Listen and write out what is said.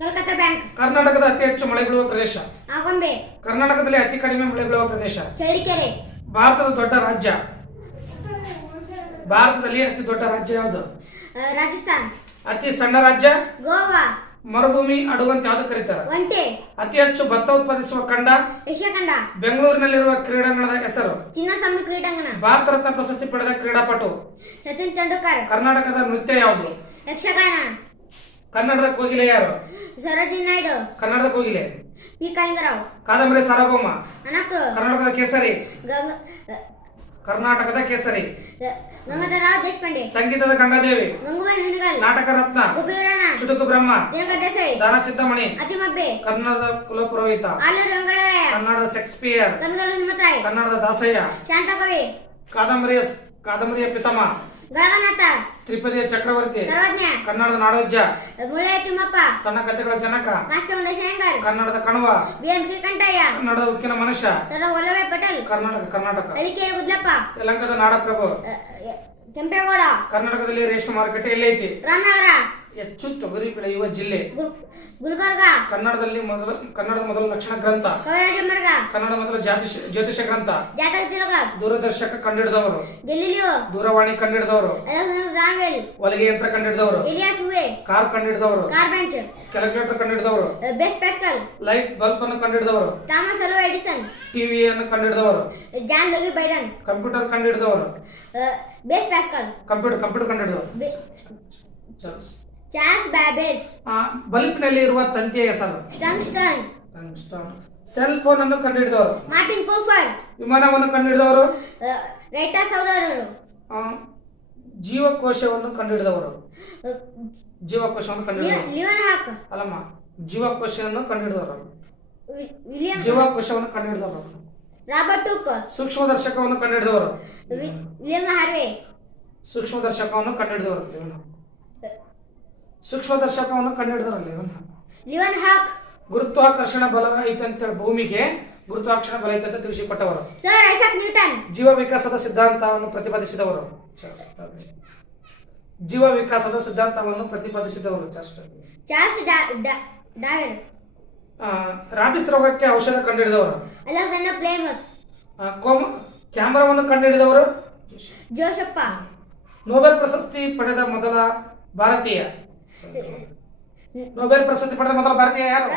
Calcutta bank. ಕರ್ನಾಟಕದ ಅತಿ ಹೆಚ್ಚು ಮಳೆ ಬೀಳುವ ಪ್ರದೇಶ. ಆಗುಂಬೆ. ಕರ್ನಾಟಕದಲ್ಲಿ ಅತಿ ಕಡಿಮೆ ಮಳೆ ಬೀಳುವ ಪ್ರದೇಶ. ಚಳ್ಳಕೆರೆ. ಭಾರತದ ದೊಡ್ಡ ರಾಜ್ಯ. ಭಾರತದಲ್ಲಿ ಅತಿ ದೊಡ್ಡ ರಾಜ್ಯ ಯಾವುದು? ರಾಜಸ್ಥಾನ್. ಅತಿ ಸಣ್ಣ ರಾಜ್ಯ? ಗೋವಾ. ಮರುಭೂಮಿ ಅಡುಗು ಅಂತ ಯಾವ್ದು ಕರೀತಾರೆ? ಒಂಟೆ. ಅತಿ ಹೆಚ್ಚು ಭತ್ತ ಉತ್ಪಾದಿಸುವ ಖಂಡ? ಏಷ್ಯಾ ಖಂಡ. ಬೆಂಗಳೂರಿನಲ್ಲಿರುವ ಕ್ರೀಡಾಂಗಣದ ಹೆಸರು? ಚಿನ್ನಸ್ವಾಮಿ ಕ್ರೀಡಾಂಗಣ. ಭಾರತ ರತ್ನ ಪ್ರಶಸ್ತಿ ಪಡೆದ ಕ್ರೀಡಾಪಟು? ಸಚಿನ್ ತೆಂಡೂಲ್ಕರ್. ಕರ್ನಾಟಕದ ನೃತ್ಯ ಯಾವುದು? ಯಕ್ಷಗಾನ. ಕನ್ನಡದ ಕೋಗಿಲೆ ಯಾರು? ಸರೋಜಿನಿ ನಾಯ್ಡು. ಕನ್ನಡದ ಕೋಗಿಲೆ? ಪಿ ಕಾಳಿಂಗರಾವ್. ಕಾದಂಬರಿ ಸಾರ್ವಭೌಮ? ಅನಕರು. ಕರ್ನಾಟಕದ ಕೇಸರಿ? ಕರ್ನಾಟಕದ ಕೇಸರಿ? ಗಂಗಾಧರರಾವ್ ದೇಶಪಾಂಡೆ. ಸಂಗೀತದ ಗಂಗಾದೇವಿ? ಗಂಗೂಬಾಯಿ ಹನಗಲ್. ನಾಟಕ ರತ್ನ? ಗುಬ್ಬಿವರಣ. ಚುಟುಕು ಬ್ರಹ್ಮ? ದಿನಕರ್ ದೇಸಾಯಿ. ದಾನ ಚಿಂತಾಮಣಿ? ಅತಿಮಬ್ಬೆ. ಕನ್ನಡದ ಕುಲಪುರೋಹಿತ? ಆಲೂರು ವೆಂಕಟರಾಯ. ಕನ್ನಡದ ಶೇಕ್ಸ್ಪಿಯರ್? ಕನಗಲ್ ಹನುಮಂತರಾಯ. ಕನ್ನಡದ ದಾಸಯ್ಯ? ಶಾಂತಕವಿ. ಕಾದಂಬರಿಯ ಪಿತಾಮ? ಗಳಗನಾಥ. ತ್ರಿಪದಿಯ ಚಕ್ರವರ್ತಿ? ಸರ್ವಜ್ಞ. ಕನ್ನಡದ ನಾಡೋಜ್ಜ? ಮುಳ್ಳೆ ತಿಮ್ಮಪ್ಪ. ಸಣ್ಣ ಕಥೆಗಳ ಜನಕ? ಮಾಸ್ಟರ್ ಶಂಕರ್. ಕನ್ನಡದ ಕಣವ? B M Srikantaiah. ಕನ್ನಡದ ಉಕ್ಕಿನ ಮನುಷ್ಯ? ಸರ್ದಾರ್ ವಲ್ಲಭಾಯ್ ಪಟೇಲ್. ಕರ್ನಾಟಕ? ಅಳಿಕೆರೆ ಗುದ್ಲಪ್ಪ. ಯಲಹಂಕದ ನಾಡಪ್ರಭು? ಕೆಂಪೇಗೌಡ. ಕರ್ನಾಟಕದಲ್ಲಿ ರೇಷ್ಮೆ ಮಾರುಕಟ್ಟೆ ಎಲ್ಲೈತಿ? ರಾಮನಗರ. ಹೆಚ್ಚು ತೊಗರಿ ಬೆಳೆಯುವ ಜಿಲ್ಲೆ? ಗುಲ್ಬರ್ಗ. ಕನ್ನಡದ ಮೊದಲ ಲಕ್ಷಣ ಗ್ರಂಥ? ಕವಿರಾಜಮರ್ಗ. ಕನ್ನಡ ಮೊದಲ ಜ್ಯೋತಿಷ ಗ್ರಂಥ? ಜಾತಕ ತಿಲಕ. ದೂರದರ್ಶಕ ಕಂಡಿಡಿದವರು? ಗೆಲಿಲಿಯೋ. ದೂರವಾಣಿ ಕಂಡಿಡಿದವರು? ರಾಮ್ವೆಲ್. ಹೊಲಿಗೆ ಯಂತ್ರ ಕಂಡಿಡಿದವರು? Elias Howe. ಕಾರ್ ಕಂಡಿಡಿದವರು? Karl Benz. ಕ್ಯಾಲ್ಕುಲೇಟರ್ ಕಂಡಿಡಿದವರು? ಬೆಸ್ಟ್ ಪ್ಯಾಸ್ಕಲ್. ಲೈಟ್ ಬಲ್ಬ್ ಅನ್ನು ಕಂಡಿಡಿದವರು? Thomas Alva Edison. ಟಿವಿಯನ್ನು ಕಂಡಿಡಿದವರು? ಜಾನ್ ಲೂಯಿ ಬೈಡನ್. ಕಂಪ್ಯೂಟರ್ ಕಂಡಿಡಿದವರು? ಬೆಸ್ಟ್ ಪ್ಯಾಸ್ಕಲ್. ಕಂಪ್ಯೂಟರ್ ಕಂಡಿಡಿದವರು? Charles Babbage. ಬಲ್ಬ್ನಲ್ಲಿ ಇರುವ ತಂತಿಯ ಹೆಸರು? ಟಂಗ್ಸ್ಟನ್. ಸೆಲ್ ಫೋನ್ ಅನ್ನು ಕಂಡುಹಿಡಿದವರು? Martin Cooper. ವಿಮಾನವನ್ನು ಕಂಡುಹಿಡಿದವರು? ರೈಟರ್ ಸಹೋದರರು. ಜೀವಕೋಶವನ್ನು ಕಂಡುಹಿಡಿದವರು? Leeuwenhoek. ಅಲ್ಲಮ್ಮ, ಜೀವಕೋಶವನ್ನು ಕಂಡುಹಿಡಿದವರು? ವಿಲಿಯಂ. ಜೀವಕೋಶವನ್ನು ಕಂಡುಹಿಡಿದವರು? Robert Hooke. ಸೂಕ್ಷ್ಮದರ್ಶಕವನ್ನು ಕಂಡುಹಿಡಿದವರು? William Harvey. ಸೂಕ್ಷ್ಮದರ್ಶಕವನ್ನು ಕಂಡುಹಿಡಿದವರು? ಸೂಕ್ಷ್ಮದರ್ಶಕವನ್ನು ಕಂಡುಹಿಡಿದವರು? Leeuwenhoek. ಗುರುತ್ವಾಕರ್ಷಣ ಬಲ ಐತೆ ಅಂತೇಳಿ ಭೂಮಿಗೆ ಗುರುತ್ವಾಕರ್ಷಣ ಬಲ ಐತೆ ಅಂತ ತಿಳಿಸಿಕೊಟ್ಟವರು? Sir Isaac Newton. ಜೀವ ವಿಕಾಸದ ಸಿದ್ಧಾಂತವನ್ನು ಪ್ರತಿಪಾದಿಸಿದವರು? ಜೀವ ವಿಕಾಸದ ಸಿದ್ಧಾಂತವನ್ನು ಪ್ರತಿಪಾದಿಸಿದವರು? Charles Darwin. ರಾಬಿಸ್ ರೋಗಕ್ಕೆ ಔಷಧ ಕಂಡುಹಿಡಿದವರು? Alexander Fleming. ಕ್ಯಾಮರಾವನ್ನು ಕಂಡುಹಿಡಿದವರು? ಜೋಸೆಫ್. ನೊಬೆಲ್ ಪ್ರಶಸ್ತಿ ಪಡೆದ ಮೊದಲ ಭಾರತೀಯ? ನೊಬೆಲ್ ಪ್ರಶಸ್ತಿ ಪಡೆದ ಮೊದಲ ಭಾರತೀಯ ಯಾರು?